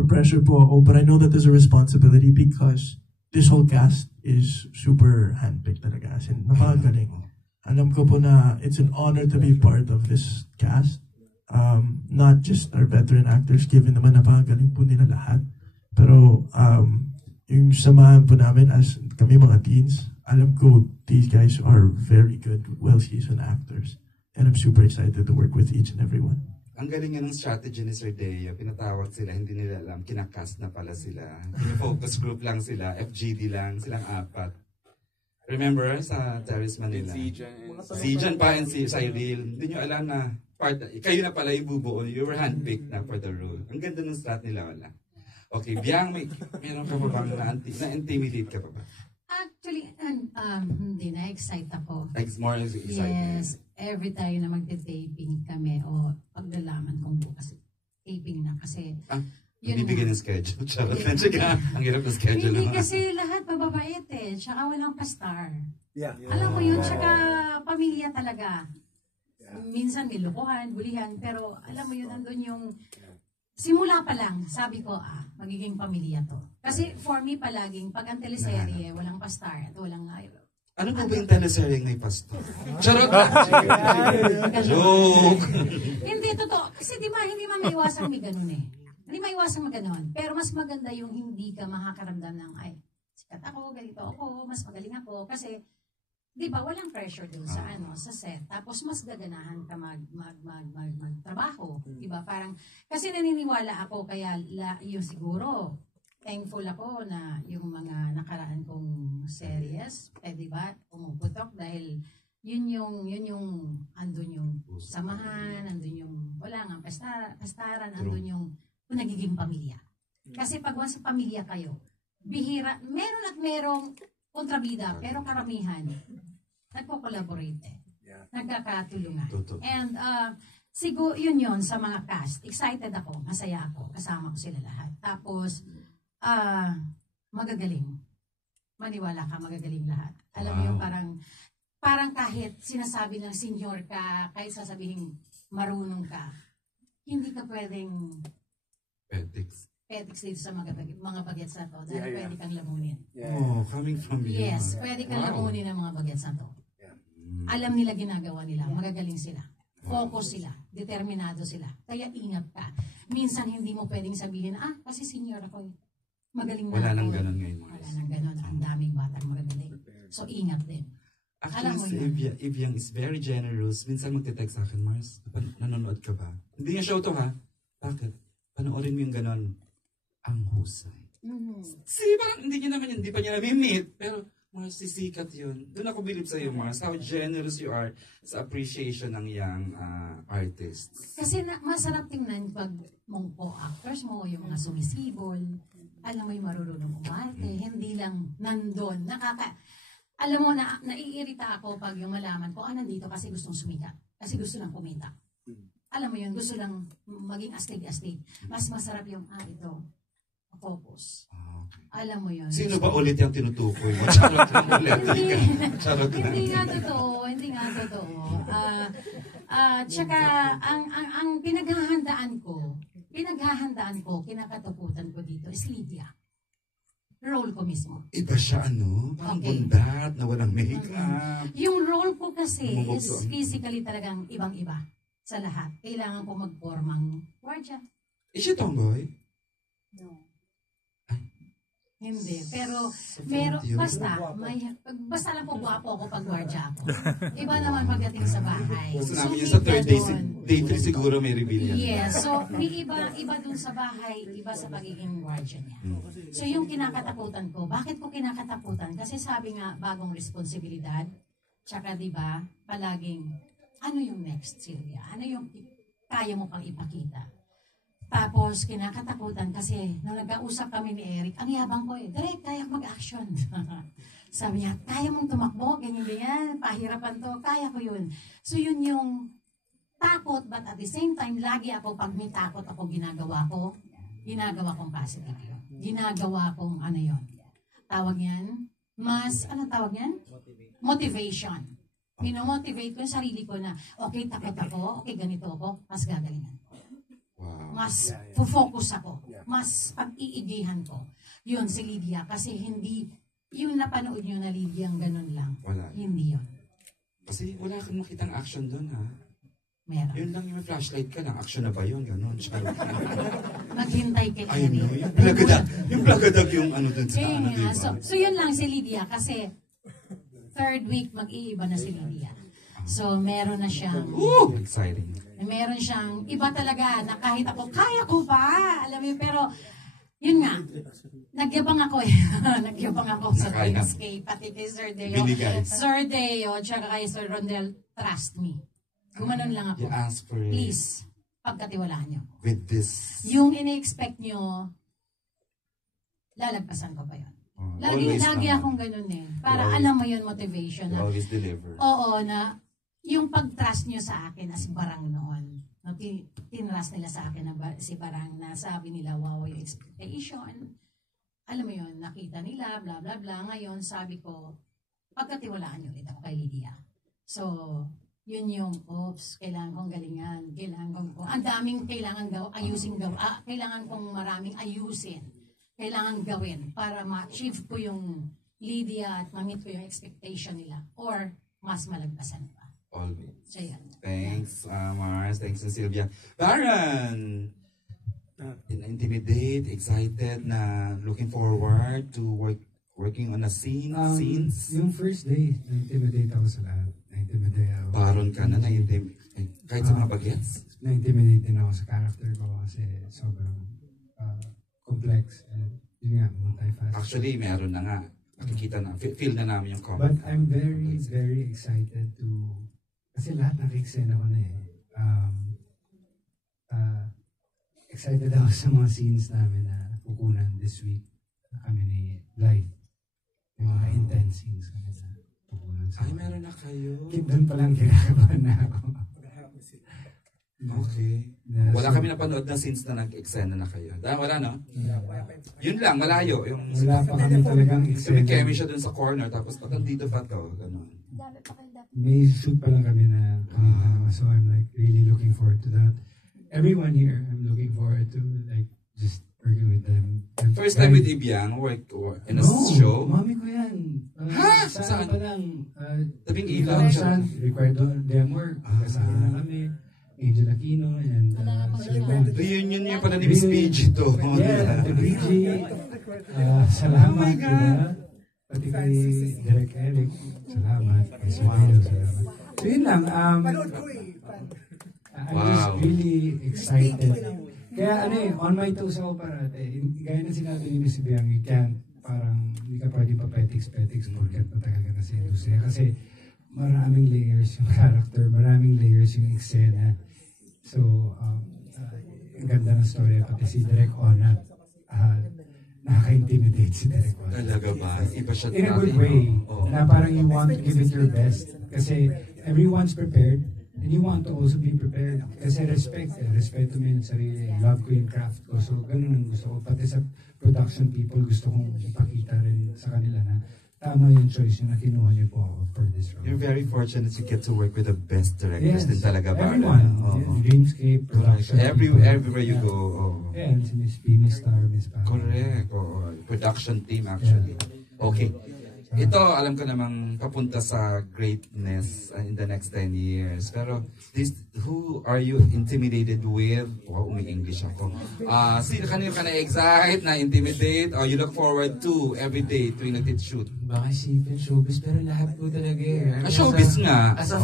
pressure po ako, but I know that there's a responsibility because this whole cast is super handpicked talaga. As in, napakagaling. Alam ko po na it's an honor to be part of this cast. Not just our veteran actors, given naman napakagaling po nila lahat. Pero yung samahan po namin as kami mga teens, alam ko these guys are very good, well-seasoned actors. And I'm super excited to work with each and every one. Ang galing nga ng strategy ni Sir Deo, pinatawag sila, hindi nila alam, kinakast na pala sila. Focus group lang sila, FGD lang, silang apat. Remember sa Terrace Manila? Zijan pa and si Cyril. Hindi nyo alam na kayo na pala yung bubuo, you were handpicked na for the role. Ang ganda ng strat nila, wala. Okay, Biang, meron ka pa bang na-intimidate ka pa ba? Actually, hindi na-excite ako. More excited. Yes, every time na magte-taping kami o paglalaman kong bukas taping na kasi hindi bigyan ng schedule. Charot na siya. Ang hirap ng schedule. Hindi kasi lahat mababait eh. Tsaka walang pa-star. Yeah. Alam mo yun, tsaka pamilya talaga. Minsan may lukuhan, bulihan, pero alam mo yun, andun yung simula pa lang, sabi ko, magiging pamilya to. Kasi for me palaging, pag ang teleserye, walang pa-star at walang ano po ba yung teleserye ng pastor? Charot! Joke! Hindi, totoo. Kasi di ba, hindi maiwasang may ganun eh. Hindi maiwasang maganon. Pero mas maganda yung hindi ka makakaramdam ng, ay, sikat ako, ganito ako, mas magaling ako. Kasi, di ba, walang pressure dun sa sa set. Tapos mas gaganahan ka magtrabaho. Di ba? Parang, kasi naniniwala ako, kaya yung siguro, thankful ako na yung mga nakaraan kong series, di ba, pumuputok dahil yun yung andun yung samahan, andun yung wala nga pastaran, andun yung nagiging pamilya. Kasi pag sa pamilya kayo, bihira, meron at merong kontrabida, pero karamihan nagko-collaborate. Nagkakatulungan. And siguro yun sa mga cast. Excited ako, masaya ako, kasama ko sila lahat. Tapos magagaling. Maniwala ka, magagaling lahat. Alam mo yung parang kahit sinasabi ng senior ka, kahit sasabihin marunong ka, hindi ka pwedeng petics dito sa mga bagets na to dahil pwede kang lamunin. Coming from you. Yes, pwede kang lamunin ng mga bagets na to. Alam nila ginagawa nila, magagaling sila. Focus sila, determinado sila. Kaya ingat ka. Minsan hindi mo pwedeng sabihin, kasi senior ako. Magaling na wala ako. Nang ganun ngayon. Wala nang ganun. Ang daming batang magagaling. So ingat din. Actually, si Evian is very generous. Minsan magte-text sa akin, Mars, nanonood ka ba? Hindi nga show to ha. Bakit? Panoorin mo yung ganun. Ang husay. Hindi pa niya nami-meet. Pero, Mars, sisikat yun. Doon ako believe sa iyo, Mars. How generous you are sa appreciation ng young artists. Kasi masarap tingnan pag mong actors mo, yung mga sumisibol, alam mo yung marunong umarte, hindi lang nandun. Alam mo, naiirita ako pag yung malaman ko, nandito kasi gustong sumikat. Kasi gusto lang kumita. Alam mo yun, gusto lang maging astig-astig. Mas masarap yung, ito, focus. Alam mo yun. Sino ba ulit yung tinutukoy mo? Charot lang ulit. Hindi nga totoo. Tsaka, ang pinaghahandaan ko, kinakatakutan ko dito is Lydia. Role ko mismo. Iba siya, Parang bundat na walang makeup. Yung role ko kasi is physically talagang ibang-iba sa lahat. Kailangan ko magpormang guardia. Is she tomboy? No. Hindi. Pero, basta lang po gwapo ako pag guardia ako. Iba naman pagdating sa bahay. Gusto namin yun sa third day 3 siguro may reveal yan. Yes. So, may iba dun sa bahay, iba sa pagiging guardia niya. So, yung kinakatakutan ko, bakit ko kinakatakutan? Kasi sabi nga, bagong responsibilidad, tsaka diba, palaging, ano yung next, Sylvia? Ano yung kaya mo pang ipakita? Tapos, kinakatakutan kasi nung nag-kausap kami ni Eric, ang yabang ko Direk, kaya mag-action. Sabi niya, kaya mong tumakbo, ganyan, pahirapan to, kaya ko yun. So, yun yung takot, but at the same time, lagi ako, pag may takot ako, ginagawa kong positive yun. Ginagawa kong yun. Tawag yan, tawag yan? Motivation. Minomotivate ko yung sarili ko na, takot ako, ganito ako, mas gagalingan. Wow. Mas focus ako. mas pag-iigihan ko. Yun, si Lydia. Kasi hindi, yung napanood nyo na Lydia ang ganun lang. Wala. Hindi yun. Kasi wala kang makitang action doon, ha? Meron. Yun lang yung flashlight ka lang. Action na ba yun? Ganon. Maghintay kay Ay, Eric. no. Yung plagadag yung ano dun sa ano, Nga. diba? So yun lang si Lydia. Kasi third week mag-iiba na si Lydia. So meron na siyang... Woo! Exciting. Meron siyang iba talaga na kahit ako, kaya ko pa. Alam mo, pero yun nga, nagyabang ako eh. Nagyabang ako sa Nakaya. TSK, pati kay Sir Deo. Binigay. Sir Deo, tsaka kay Sir Rondel, trust me. Gumanon lang ako. You ask for it. Please, pagkatiwalaan niyo. With this. Yung ini-expect niyo, lalagpasan ko pa yun. Lagi naman. akong ganun eh. Para You alam mo yun, motivation. You Na, always deliver. oo, na yung pag-trust nyo sa akin as Barang noon. No, tinrust nila sa akin na si Barang na sabi nila, wow, yung expectation. Alam mo yun, nakita nila, bla bla bla. Ngayon, sabi ko, pagkatiwalaan nyo ulit ako kay Lydia. So, yun yung, oops, kailangan kong galingan. Ang daming kailangan kailangan kong maraming ayusin. Kailangan gawin para ma-achieve ko yung Lydia at ma-meet ko yung expectation nila. Or, mas malagpasan pa. Always. So, yan. Thanks, Mars. Thanks, Sylvia. Baron! Intimidate, excited, na looking forward to working on a scenes. Yung first day, na-intimidate ako sa lahat. Na-intimidate ako. Baron ka na, kahit sa mga bagets. Na-intimidate din ako sa character ko kasi sobrang complex. And yun nga, multifaceted. Actually, meron na nga. Nakikita na, feel na namin yung comment. But I'm very, very excited to... Kasi lahat nakikisena ko na eh. Excited ako sa mga scenes namin na pukunan this week. Kami ni Blythe. Yung mga intense scenes kami na pukunan. Ay, meron na kayo. Doon pa lang kinakabahan na ako. Okay. Wala kami napanood na scenes na nag-eksena na kayo. Wala, no? Yun lang, malayo. Yung Wala pa kami talagang sabi eksena. kemi siya dun sa corner, tapos nandito pa to. Ganun. May shoot pa lang kami na kanina. So I'm like really looking forward to that. Everyone here, I'm looking forward to like just working with them. And First time with Ibiang, work in a show? Mami ko yan. Ha? Saan Saan? pa lang? Tabing ilaw siya. Ricardo Demor. Kasama na kami. Angel Aquino and Sir Ben. Reunion niya pala ni Miss PG to. Yeah, the BG. Salamat, diba? Pati kay Derek Eric. Salamat. Kay Sir Deo, salamat. So yun lang. I'm just really excited. Kaya on my toes ako parate. Gaya na sinabi ni Miss Biang, you can't, parang, hindi ka pwede pa petics porket matagal ka na sa industriya. Kasi maraming layers yung character, maraming layers yung eksena. So, ang ganda ng story. Pati si Derek Onat, nakaka-intimidate si Derek Onat. Talaga ba? Iba siya In a good way. Na parang you want to give it your best. Kasi everyone's prepared. And you want to also be prepared. Kasi respeto mo yung sarili. Love ko yung craft ko. So, ganun ang gusto ko. Pati sa production people, gusto kong ipakita rin sa kanila na tama yung choice na kinuha niyo po ako for this role. You're very fortunate you get to work with the best directors din talaga. Everyone. Dreamscape, production. Everywhere you go. Yeah, si Miss Pini Star, Miss Pam. Correct. Production team actually. Okay. Ito, alam ko namang papunta sa greatness in the next 10 years. Pero, who are you intimidated with? Wow, umi-English ako. Sino kanino ka na-excite, na-intimidate, or you look forward to every day tuwing nag-shoot? Baka isipin showbiz, pero lahat po talaga eh. Showbiz nga. As a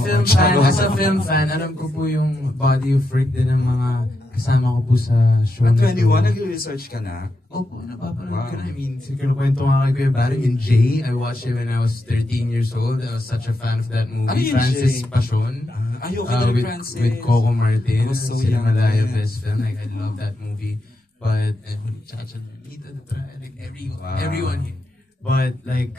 film fan, alam ko po yung body of freak din ng mga kasama ko po sa show. At 21, nag-research ka na? Opo, napapanood ko na. I mean, kinukwento nga kay Kuya Barry, in Jay, I watched it when I was 13 years old. I was such a fan of that movie. Ano yun, Francis Jay? Passion. Ayoko na rin, Francis. With Coco Martin. I was so Sila young. Malaya best film. Like, I love that movie. But, Chacha, Lita, like, everyone here. But, like,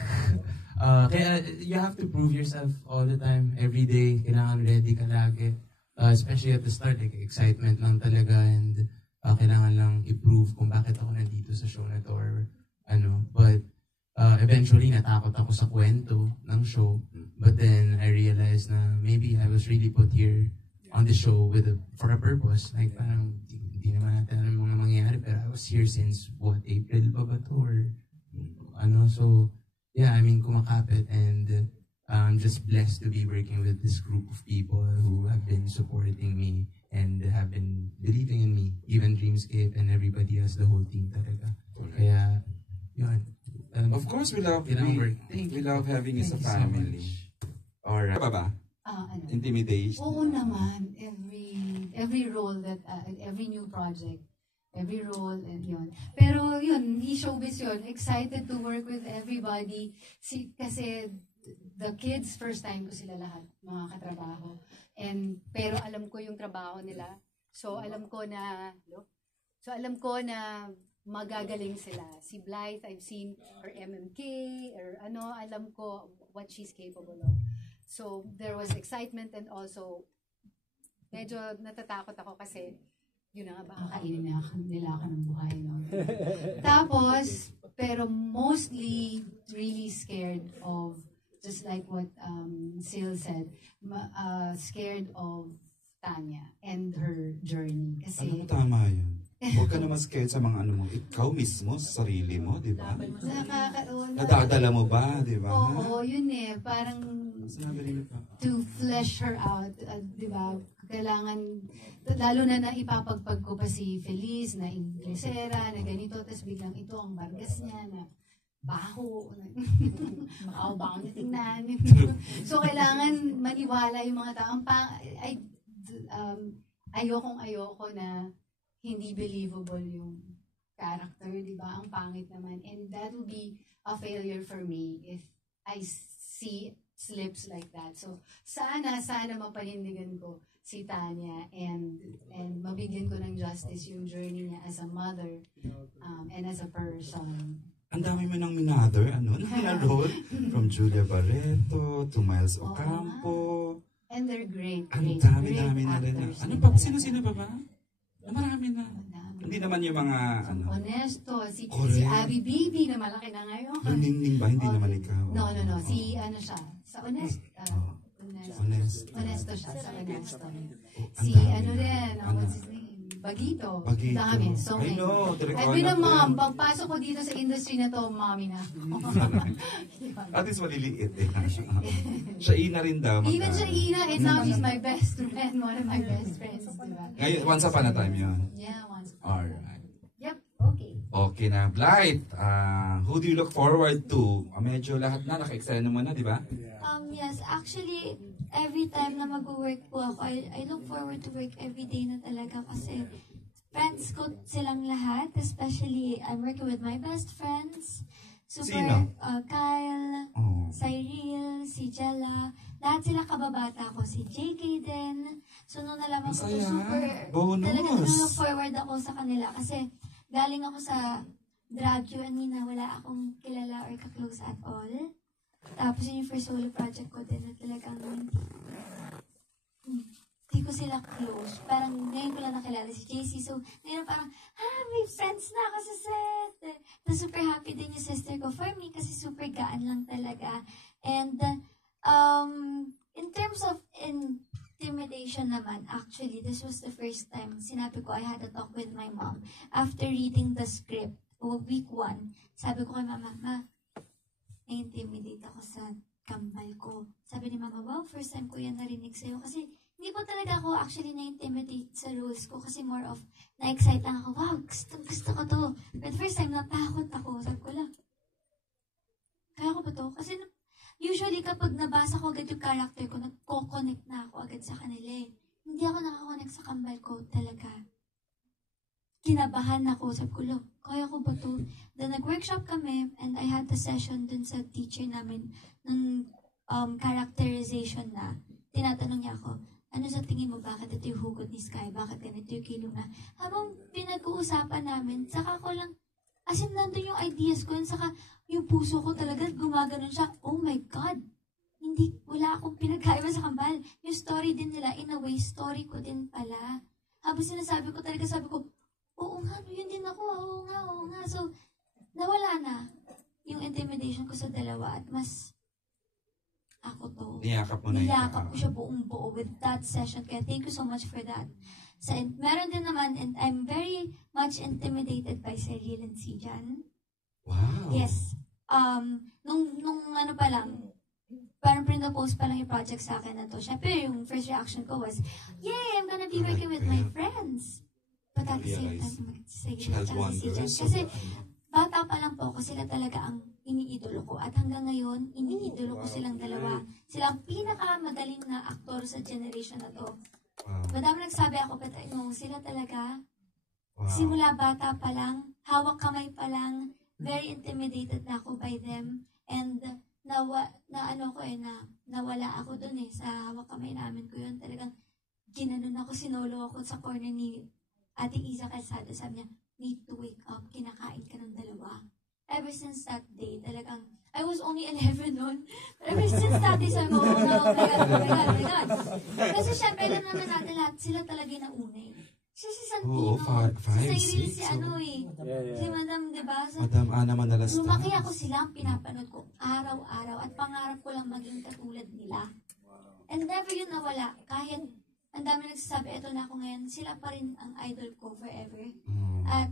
kaya you have to prove yourself all the time, every day. Kailangan ready ka lagi. Especially at the start, like, excitement lang talaga, and kailangan lang i-prove kung bakit ako nandito sa show na to or ano. But eventually, natakot ako sa kwento ng show. But then, I realized na maybe I was really put here on the show for a purpose. Like, parang, hindi naman natin alam mga mangyayari, pero I was here since, what, April pa ba to? Or, ano, so, yeah, I mean, kumakapit, and I'm just blessed to be working with this group of people who have been supporting me and have been believing in me, even Dreamscape and everybody else, the whole team talaga. Kaya, yun. Of course, we love having you as a family. Or, ba? Ano? Intimidation. Oo naman. Every role that, every new project, every role, and yun. Pero yun, showbiz yun. Excited to work with everybody. Kasi the kids, first time ko sila lahat, mga katrabaho. Pero alam ko yung trabaho nila. So alam ko na magagaling sila. Si Blythe, I've seen her MMK, or ano, alam ko what she's capable of. So, there was excitement, and also, medyo natatakot ako kasi, yun na, baka kainin nila ako ng buhay, no? Tapos, pero mostly, really scared of, just like what Sil said, scared of Tanya and her journey. Kasi, Alam mo, tama yun. Huwag ka naman scared sa mga ano mo. Ikaw mismo, sa sarili mo, di ba? Nadadala mo ba, di ba? Oo, yun eh. Parang to flesh her out, di ba? Kailangan, lalo na ipapagpag ko pa si Feliz, na Inglesera, na ganito, tapos biglang ito ang bargas niya, na baho, makaw-baho na tingnan. So, kailangan maniwala yung mga tao. Ayoko na hindi believable yung character, di ba? Ang pangit naman. And that will be a failure for me if I see slips like that. So, sana mapanindigan ko si Tanya and mabigyan ko ng justice yung journey niya as a mother and as a person. Ang dami mo ng minother, na role. From Julia Barreto to Miles Ocampo. And they're great. Ang dami na rin. Sino pa ba? Marami na. Hindi naman yung mga, Honesto, si Abby Bibi na malaki na ngayon. Yung Ningning ba? Hindi naman ikaw. No. Si, siya. Sa Honesto siya. Sa Honesto. Si, rin, what's his name? Bagito. Dami. So, I know. I've been a mom. Pagpasok ko dito sa industry na to, mommy na. At least maliliit eh. Siya Ina rin daw. Even siya Ina, and now she's my best friend. One of my best friends. Diba? Ngayon, once upon a time yun. Yeah, once upon a time. Alright. Yep, okay. Okay na. Blythe, who do you look forward to? Medyo lahat na, naka-excel naman na, di ba? Yes, actually, every time na mag-work po ako, I look forward to work every day na talaga kasi friends ko silang lahat, especially I'm working with my best friends. Sino? Kyle, Cyril, si Jella, lahat sila kababata ko, si JK din. So nung nalaman ko, talaga look forward ako sa kanila kasi galing ako sa drag queue and wala akong kilala or ka-close at all. Tapos yun yung first solo project ko din na talagang hindi ko sila close. Parang ngayon ko lang nakilala si JC. So ngayon parang, may friends na ako sa set. So super happy din yung sister ko for me kasi super gaan lang talaga. And in terms of intimidation naman, actually, this was the first time sinabi ko I had a talk with my mom. After reading the script, week 1, sabi ko kay mama, na-intimidate ako sa kambal ko. Sabi ni mama, wow, first time ko yan narinig sa'yo. Kasi hindi po talaga ako actually na-intimidate sa roles ko kasi more of na-excite lang ako. Wow, gusto ko to. But first time, natakot ako. Sabi ko lang, kaya ko ba to? Kasi usually kapag nabasa ko agad yung character ko, nagko-connect na ako agad sa kanila eh. Hindi ako nakakonect sa kambal ko talaga. Kinabahan ako. Sabi ko lang, kaya ko ba to? Then nag-workshop kami and I had the session dun sa teacher namin ng characterization na. Tinatanong niya ako, ano sa tingin mo, bakit ito yung hugot ni Sky? Bakit ganito yung kilong na? Habang pinag-uusapan namin, saka ko lang, as in nandun yung ideas ko, saka yung puso ko talaga gumaganon siya. Oh my God! Wala akong pinagkaiba sa kambal. Yung story din nila, in a way, story ko din pala. Habang sinasabi ko talaga, sabi ko, oo nga, yun din ako, oo nga. So, nawala na yung intimidation ko sa dalawa at mas ako to. Niyakap mo na Niyakap ko siya buong buo with that session. Kaya thank you so much for that. Meron din naman, and I'm very much intimidated by Cyril and si Jan. Wow. Yes. Nung ano pa lang, parang pinapose pa lang yung project sa akin na to. Siyempre, yung first reaction ko was, yay, I'm gonna be working with my friends. But at the same time, Cyril at si Jan. Kasi, bata pa lang po ako, sila talaga ang iniidolo ko. At hanggang ngayon, iniidolo ko silang dalawa. Sila ang pinakamagaling na aktor sa generation na to. Madami nagsabi ako, but sila talaga, simula bata pa lang, hawak kamay pa lang, very intimidated na ako by them. And nawala ako dun sa hawak kamay namin ko yun. Talagang ginanon ako, sinolo ako sa corner ni Ate Isa Calzada. Sabi niya, need to wake up, kinakain ka ng dalawa. Ever since that day, talagang, I was only 11 noon. But ever since that day, sabi ko, oh my God. Kasi syempre, alam naman natin lahat, sila talaga na una. Si Santino, si si Madam, diba? Madam Ana Manalastas. Lumaki ako sila, ang pinapanood ko araw-araw at pangarap ko lang maging katulad nila. And never yun nawala. Kahit ang dami nagsasabi, eto na ako ngayon, sila pa rin ang idol ko forever. At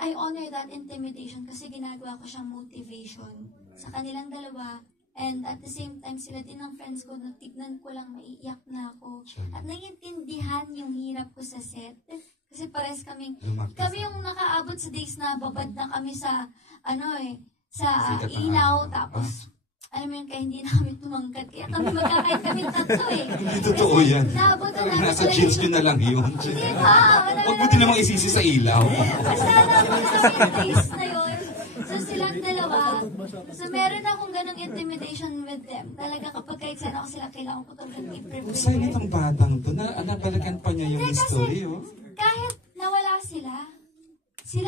I honor that intimidation kasi ginagawa ko siyang motivation sa kanilang dalawa. And at the same time, sila din ang friends ko na tignan ko lang, maiiyak na ako. At naiintindihan yung hirap ko sa set. Kasi pares kami yung nakaabot sa days na babad na kami sa, sa ilaw. Tapos, alam mo yun, kaya hindi namin tumangkat. Kaya kami magkakait kami tatlo Hindi totoo yan. Naabot na namin. Nasa chills nyo na lang yun. Hindi ba? Huwag mo din namang isisi sa ilaw. Basta namin sa days na yun. So silang dalawa. So meron akong ganong intimidation with them. Talaga kapag ka-excited ako sila, kailangan ko talagang i-prepare. Sa'yo nitong batang to, nabalikan pa niya yung history, Kahit nawala sila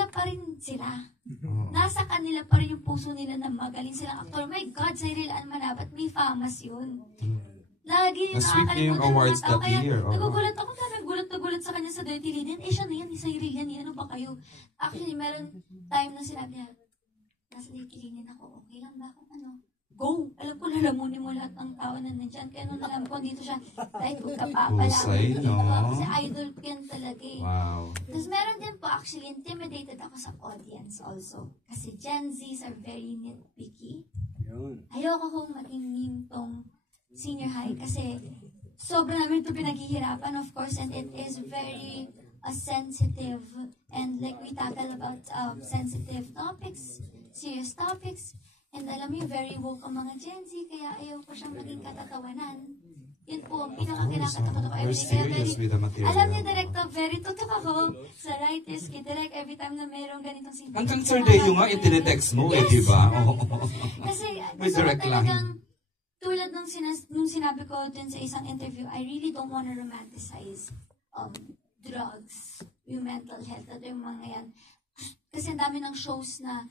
pa rin sila. Nasa kanila pa rin yung puso nila na magaling silang aktor. My God, Cyril Ann Manabat, may famous yun. Lagi yung nakakalimutan ng mga tao. Kaya nagugulat ako, nagulat sa kanya sa Dirty Linen. Siya na yan, ni Cyril yan, ano ba kayo? Actually, meron time na sinabi niya, nasa Dirty Linen ako, okay lang ba akong go! Alam ko, lalamunin mo lahat ng tao na nandyan. Kaya nung alam ko, dito siya, kahit huwag ka pa pala. Kasi idol ko yan talaga Wow. Tapos meron din po, actually, intimidated ako sa audience also. Kasi Gen Zs are very nitpicky. Ayoko kong maging tong senior high kasi sobrang namin ito pinaghihirapan, of course, and it is very sensitive. And like we tackle about sensitive topics, serious topics. And alam mo, very woke ang mga Gen Z, kaya ayaw ko siyang maging katatawanan. Yun po, ang pinaka-kinakatakot ako. Alam niyo, Director, very tutok ako sa writers kit. Direct, every time na mayroong ganitong sinabi. Hanggang Sir Deo nga, itinetext mo, diba? Kasi, gusto ko talagang, tulad nung sinabi ko dun sa isang interview, I really don't want to romanticize drugs, yung mental health, at yung mga yan. Kasi ang dami ng shows na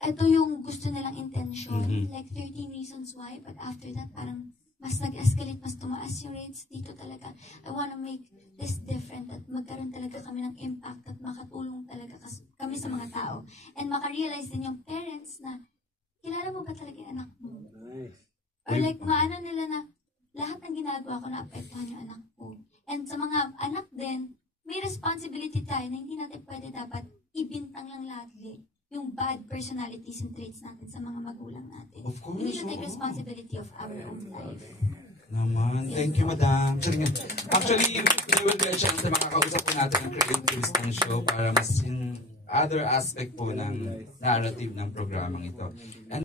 ito yung gusto nilang intention, like 13 Reasons Why, but after that, parang mas nag-escalate, mas tumaas yung rates dito talaga. I wanna make this different at magkaroon talaga kami ng impact at makatulong talaga kami sa mga tao. And makarealize din yung parents na, kilala mo ba talaga yung anak mo? Or like, maano nila na, lahat ng ginagawa ko na apektuhan yung anak ko. And sa mga anak din, may responsibility tayo na hindi natin pwede dapat ibintang lang lagi yung bad personalities and traits natin sa mga magulang natin. Of course. We need to take responsibility of our own life. Naman. Thank you, Madam. Actually, there will be a chance na makakausap po natin ang creatives ng show para mas in other aspect po ng narrative ng programang ito. And